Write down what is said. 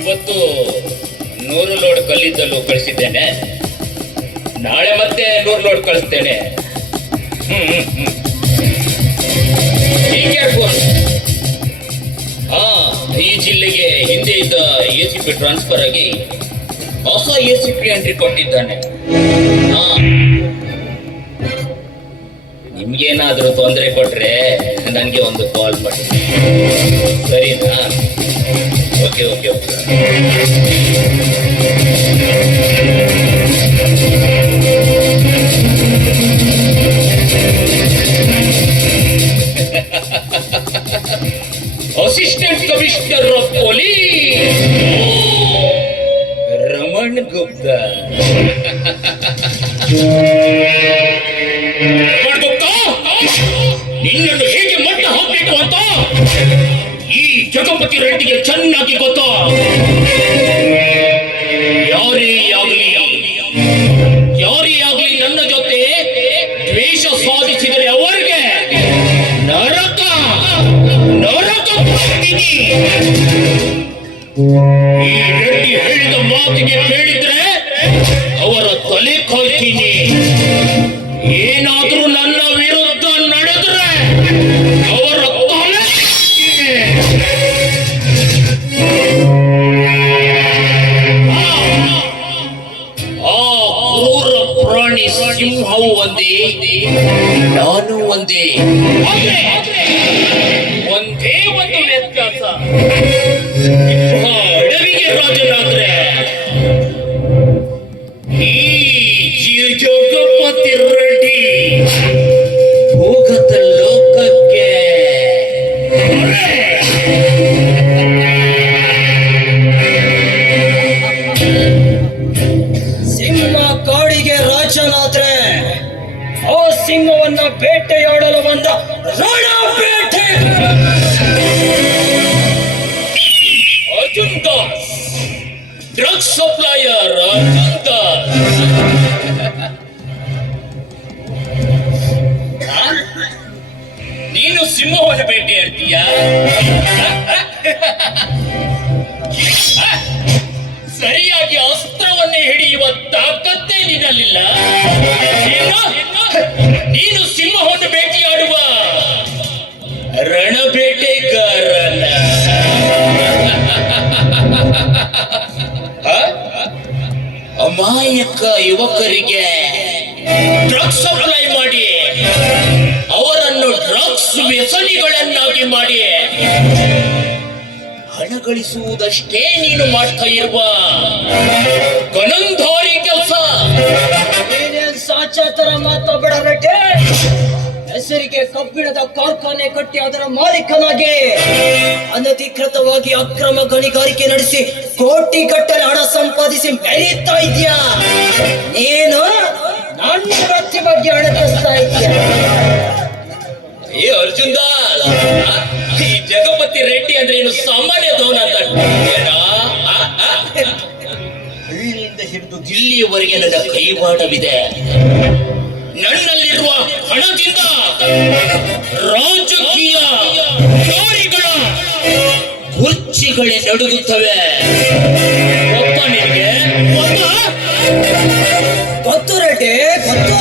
ಇವತ್ತು 100 ಲೋಡ್ ಕಲ್ಲಿದ್ದಲು ಕಳಿಸಿದ್ದೇನೆ. ನಾಳೆ ಮತ್ತೆ 100 ಲೋಡ್ ಕಳಿಸ್ತೇನೆ. ಈ ಜಿಲ್ಲೆಗೆ ಹಿಂದೆ ಇದ್ದ ACP ಟ್ರಾನ್ಸ್ಫರ್ ಆಗಿ ಹೊಸ ACP ಎಂಟ್ರಿ ಕೊಟ್ಟಿದ್ದಾನೆ. ನಿಮ್ಗೇನಾದ್ರೂ ತೊಂದರೆ ಕೊಟ್ರೆ ನನಗೆ ಒಂದು ಕಾಲ್ ಮಾಡಿ, ಸರಿನಾ? Okay okay okay. Assistant commissioner of police Raman Gupta. ನಿನ್ನನ್ನು ಹೇಗೆ ಮಟ್ಟ ಹಾಕಬೇಕು ಅಂತ ಈ ಜಗಪತಿ ರೆಡ್ಡಿಗೆ ಚೆನ್ನಾಗಿ ಗೊತ್ತಾ. ಯಾರೇ ಆಗಲಿ ನನ್ನ ಜೊತೆ ದ್ವೇಷ ಸಾಧಿಸಿದರೆ ಅವರಿಗೆ ನರಕ ಕೊಡ್ತೀನಿ. ಈ ರೆಡ್ಡಿ ಹೇಳಿದ ಮಾತಿಗೆ ಕೇಳಿದ್ರೆ ಅವರ ತಲೆ ಕಾಯ್ತೀನಿ. ಏನಾದ್ರೂ ನನ್ನ ವಿರುದ್ಧ ನಡೆದ್ರೆ ಅವರ ತಲೆ. ಆ ಕ್ರೂರ ಪ್ರಾಣಿ ಸಿಂಹವು ಒಂದೇ, ನಾನು ಒಂದೇ. ಒಂದೇ ಒಂದು ವ್ಯತ್ಯಾಸ, ಅಡವಿಗೆ ರಾಜನಾದ್ರೆ ಈ ಜಗಪತಿ ರೆಡ್ಡಿ ಭೂಗತ ಲೋಕಕ್ಕೆ. ಸಿಂಹ ಕಾಡಿಗೆ ರಾಜನಾದ್ರೆ ಆ ಸಿಂಹವನ್ನ ಬೇಟೆಯಾಡಲು ಬಂದ ರಣ ಬೇಟೆ ಅರ್ಜುನ್ ದಾಸ್, ಡ್ರಗ್ಸ್ ಸಪ್ಲೈಯರ್ ಅರ್ಜುನ್ ದಾಸ್. ನೀನು ಸಿಂಹವನ್ನು ಬೇಟೆಯಾಡ್ತೀಯ? ಸರಿಯಾಗಿ ಅಸ್ತ್ರವನ್ನೇ ಹಿಡಿಯುವ ತಾಕತ್ತೇ ನಿನ್ನಲ್ಲಿಲ್ಲ. ನೀನು ಸಿಂಹವನ್ನು ಬೇಟೆಯಾಡುವ ರಣಬೇಟೆಗಾರನ. ಅಮಾಯಕ ಯುವಕರಿಗೆ ಡ್ರಗ್ಸ್ ಸಪ್ಲೈ ಮಾಡಿ ಅವರನ್ನು ಡ್ರಗ್ಸ್ ವ್ಯಸನಿಗಳನ್ನಾಗಿ ಮಾಡಿ ಹಣ ಗಳಿಸುವುದಷ್ಟೇ ನೀನು ಮಾಡ್ತಾ ಇರುವ ಗನಂಧಾರಿ ಕೆಲಸ. ಸಾಚಾ ತರ ಮಾತಾಡಬೇಡ ರೆಡ್ಡಿ. ಹೆಸರಿಗೆ ಕಬ್ಬಿಣದ ಕಾರ್ಖಾನೆ ಕಟ್ಟಿ ಅದರ ಮಾಲೀಕನಾಗಿ ಅನಧಿಕೃತವಾಗಿ ಅಕ್ರಮ ಗಣಿಗಾರಿಕೆ ನಡೆಸಿ ಕೋಟಿ ಗಟ್ಟಲೆ ಹಣ ಸಂಪಾದಿಸಿ ಮೆರೀತಾ ಇದೆಯಾ ನೀನು? ನನ್ನ ವೃತ್ತಿ ಬಗ್ಗೆ ಹಣಕಿಸ್ತಾ ಇದೆಯಾ? ಏ ಅರ್ಜುನ್ ದಾಸ್, ಈ ಜಗಪತಿ ರೆಡ್ಡಿ ಅಂದ್ರೆ ಇನ್ನು ಸಾಮಾನ್ಯದವನಂತ ಹಳ್ಳಿಯಿಂದ ಹಿಡಿದು ದಿಲ್ಲಿಯವರೆಗೆ ನನ್ನ ಕೈವಾಡವಿದೆ. ನನ್ನಲ್ಲಿರುವ ಹಣದಿಂದ ರಾಜಕೀಯ ಜೋರಿಗಳ ಕುರ್ಚಿಗಳೇ ನಡುಗುತ್ತವೆ. ಗೊತ್ತಾ ನಿನಗೆ? ಗೊತ್ತು ರೆಡ್ಡಿ, ಗೊತ್ತು.